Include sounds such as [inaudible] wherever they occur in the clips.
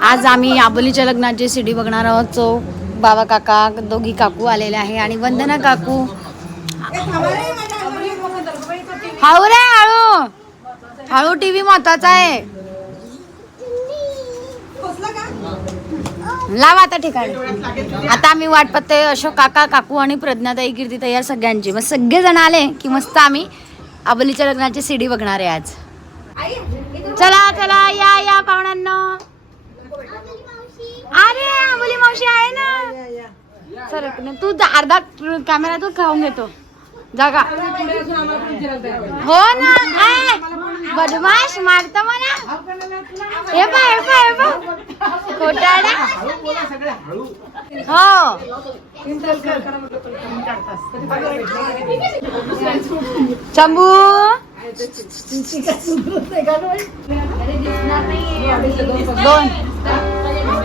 आज आम्ही आबोलीच्या लग्नाची सीडी बघणार आहोत सो बाबा काका दोघी काकू आलेले आहे आणि वंदना काकू. हळू रे हळू. हळू टी व्ही महत्त्वाचा आहे. लावा आता ठिकाणी. आता आम्ही वाट पत्ते अशोक काका काकू आणि प्रज्ञाताई कीर्ती या सगळ्यांची. मग सगळेजण आले की मस्त आम्ही आबोलीच्या लग्नाची सीडी बघणार आहे आज. चला चला या या पाहुण्यांना. अरे आबोली मावशी आहे ना? सर तू अर्धा कॅमेरा तू खाऊन घेतो जागा. हो ना? बदमाश मारत मला. हे पा हे पा हे पा. खोटाडा हो. शंभू दोन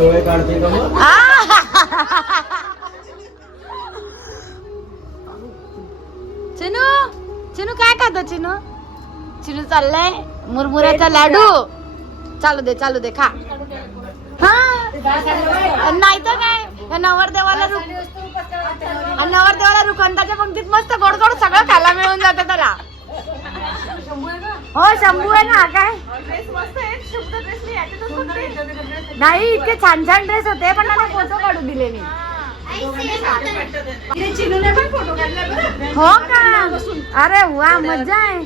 डोळे काढते का मग? चिनू चिनू काय खातो चिनू? चिनू चाललाय मुरमुऱ्याचा लाडू. चालू दे चालू दे खा. हा? नाही तर काय? या नवरदेवाला नवरदेवाला रुखंडाच्या पंक्तीत मस्त गोड गोड सगळं खायला मिळून जातं त्याला हो शंभू आहे ना काय? नाही इतके छान छान ड्रेस होते पण मला फोटो काढू दिले मी. हो का? अरे वा मजा आहे.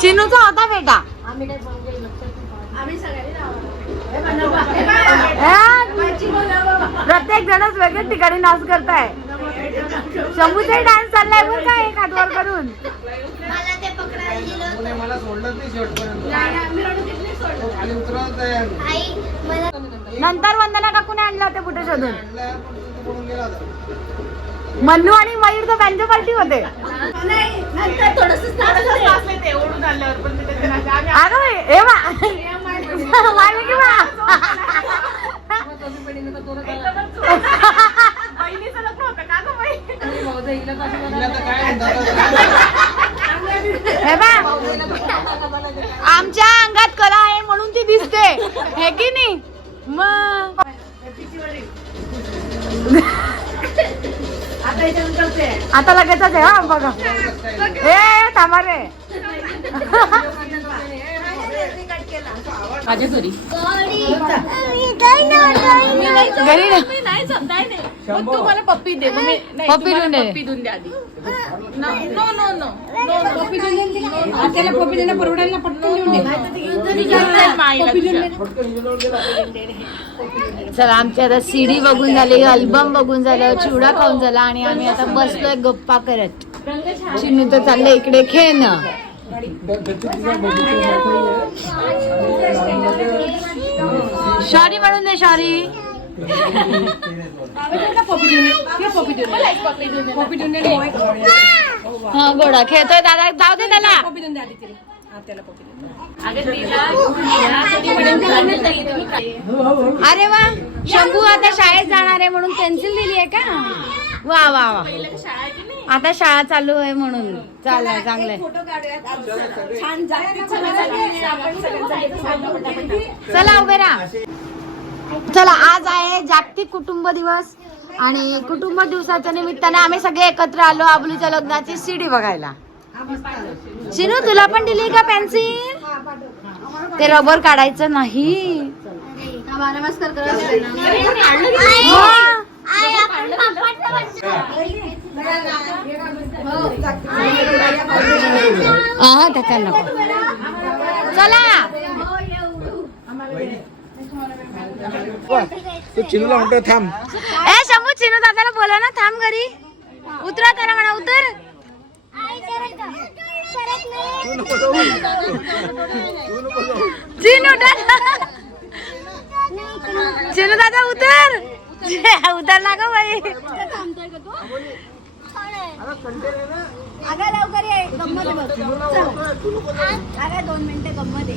चिनूचा होता बेटा प्रत्येक जणच वेगळ्याच ठिकाणी नाच करताय. शंभूचाही डान्स चाललाय बरं काय एक हातवर करून? मला ते पकडायला दिलं होतं. कोणी मला सोडलंच नाही शेवटपर्यंत. तो खाली उतरायला तयार नाही. आई मला नंतर वंदना काकूने आणलं होते कुठे शोधून. आणला, पण तो पळून गेला होता. मल्लू आणि मयूर तर बँजो पार्टी होते. अगं बाई, ए वा मारलं की वा [laughs] तिला तर काय म्हणतात? हे बा आमच्या अंगात कला आहे म्हणून ती दिसते. हे की नाही? मग आता लगेचच आहे हा बघा. ए थांबा रे. घरी नाही. तुम्हाला पप्पी दे पप्पी देऊन दे. पप्पी देऊन द्या आधी. नो त्याला परवडायला पटकन दे. चला आमची आता सीडी बघून झाली अल्बम बघून झालं चिवडा खाऊन झाला आणि आम्ही आता बसलोय गप्पा करत. चिन्नू तर चाललंय इकडे खेळण. शॉरी म्हणून दे शॉरी. हा गोडा खेळतोय दादा जाऊ दे त्याला. अरे वा शंभू आता शाळेत जाणार आहे म्हणून पेन्सिल दिली आहे का वा वा वा आता शाळा चालू आहे म्हणून चाललंय चांगलंय. चला उभे राहा चला आज आहे जागतिक कुटुंब दिवस आणि कुटुंब दिवसाच्या निमित्ताने आम्ही सगळे एकत्र आलो आबलूच्या लग्नाची सीडी बघायला. शिनू तुला पण दिली का पेन्सिल? ते रबर काढायचं नाही. हा. नको चला. तू चिनूला म्हणतो थांब. ए शंभू चिनू दादाला बोला ना थांब घरी. उतरा त्याला म्हणा उतर. चिनू दादा चिनू दादा उतर. उतर ना ग बाई. अगं लवकर ये. गंमत बघ. अगं दोन मिनिटं गंमत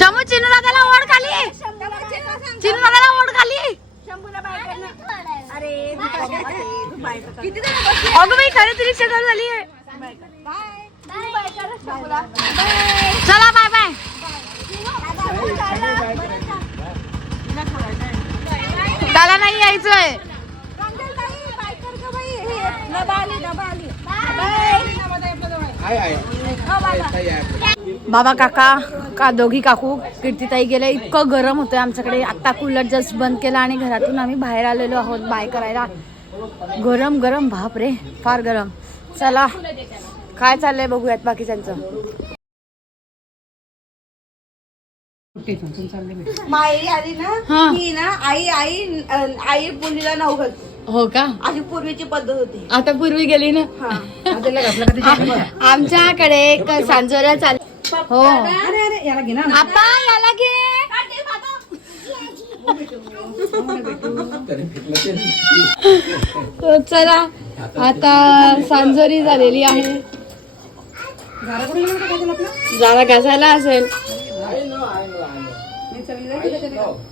शंभू चिनू दादाला खाली चिनू दादाला ओढ खाली. अरे? अगं बाई खरंच रिक्षा चालू झाली आहे बाय कर. बाय. तू बाय कर शंभूला. चला बाय बाय? त्याला नाही यायचंय. बाबा काका का दोघी काकू कीर्तिताई गेले इतकं गरम होतंय आमच्याकडे. आत्ता कूलर जस्ट बंद केला आणि घरातून आम्ही बाहेर आलेलो आहोत बाय करायला. गरम गरम बाप रे फार गरम. चला काय चाललंय बघूयात बाकीच्यांचं. माई आली. ना ही. ना आई आई अं, आई मुलीला नाव घालते. हो का? अशी पूर्वीची पद्धत होती. आता पूर्वी गेली ना? हा. [laughs] आमच्याकडे एक सांजोऱ्या चाल हो. अरे अरे याला घे ना. आपा याला घे. तरी चला आता सांजोरी झालेली आहे. झाला घासायला असेल.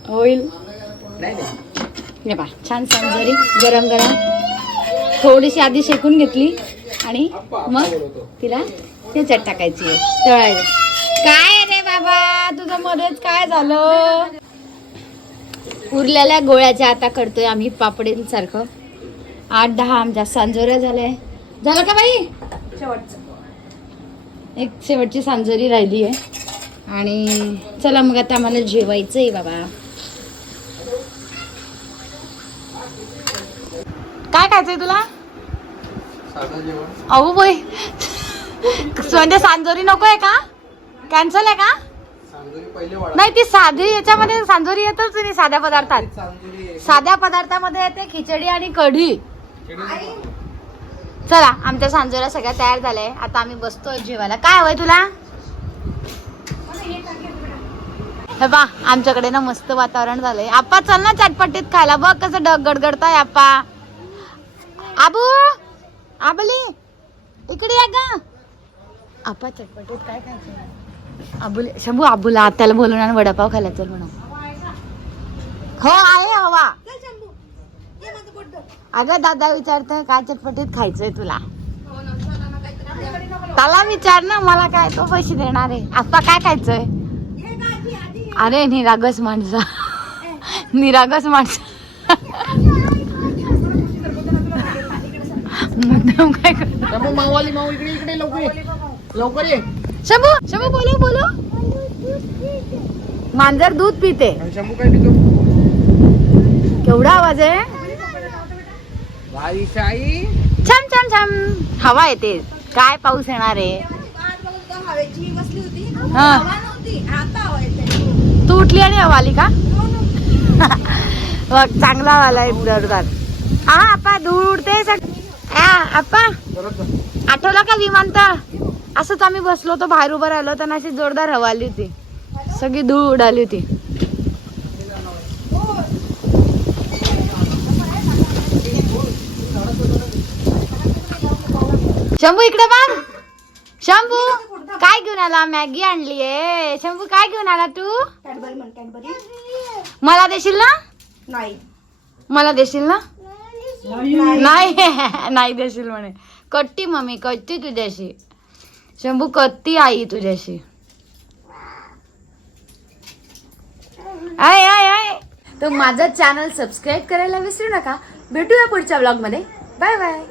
होईल नाही नाही हे पा छान सांजोरी गरम गरम थोडीशी आधी शेकून घेतली. आणि मग तिला त्याच्यात टाकायची आहे. काय रे बाबा? तुझं मध्येच काय झालं? उरलेल्या गोळ्याच्या आता करतोय आम्ही पापडींसारखं. आठ दहा आमच्या सांजोऱ्या झाल्या. झालं का बाई? एक शेवटची सांजोरी राहिली आहे. आणि चला मग आता आम्हाला जेवायचं आहे बाबा. काय खायचंय तुला? अहो बोय म्हणजे सांजोरी नको आहे का? कॅन्सल आहे का? सांजोरी पहिले वाढा नाही ती साधी याच्यामध्ये सांजोरी येतच नाही साध्या पदार्थात. साध्या पदार्थामध्ये येते खिचडी आणि कढी. चला आमच्या सांजोऱ्या सगळ्या तयार झाल्या. आता आम्ही बसतोय जेवायला. काय हवंय तुला? हे बा आमच्याकडे ना मस्त वातावरण झालंय. आप्पा चल ना चटपटीत खायला. बघ कसं डग गडगडताय आप्पा. आबू! आबली इकडे या का आप्पा चटपटीत काय खायचं? आबुले शंभू आबूला त्याला बोलून आणि वडापाव खायला चल म्हणा हो आहे हवा. अगं दादा विचारतोय काय चटपटीत खायचंय तुला? त्याला विचार ना मला काय तो पैसे देणार आहे. आता काय खायचंय? अरे निरागस माणसा. निरागस माणसा. मुद्दाम काय कर शंभू मावाली माऊ इकडे इकडे लवकर ये. लवकर ये. शंभू शंभू बोलो बोलो. मांजर दूध पिते. आणि शंभू काय पितो? केवढा आवाज आहे? बाईश आई छम छम छम. हवा येते. काय पाऊस येणार आहे? आज बघ एकदम हवेची बसली होती हा. हवा नव्हती आता हवा येते तू उठली आणि हवा आली का? [laughs] बघ चांगला हवा आहे जोरदार हा आपा धूळ उडते सग आप्पा. आठवला का विमानतळ? असंच आम्ही बसलो होतो बाहेर उभं राहिलो तर अशी जोरदार हवा आली होती. सगळी धूळ उडाली होती. शंभू इकडे बघ. शंभू काय घेऊन आला? मॅगी आणलीये. शंभू काय घेऊन आला तू? मला देशील ना? नाही. मला देशील ना? नाही. [laughs] नाही देशील म्हणे. कट्टी मम्मी कट्टी तुझ्याशी. शंभू कत्ती आई तुझ्याशी. आय आय आय तर माझं चॅनल सबस्क्राईब करायला विसरू नका. भेटूया पुढच्या ब्लॉगमध्ये बाय बाय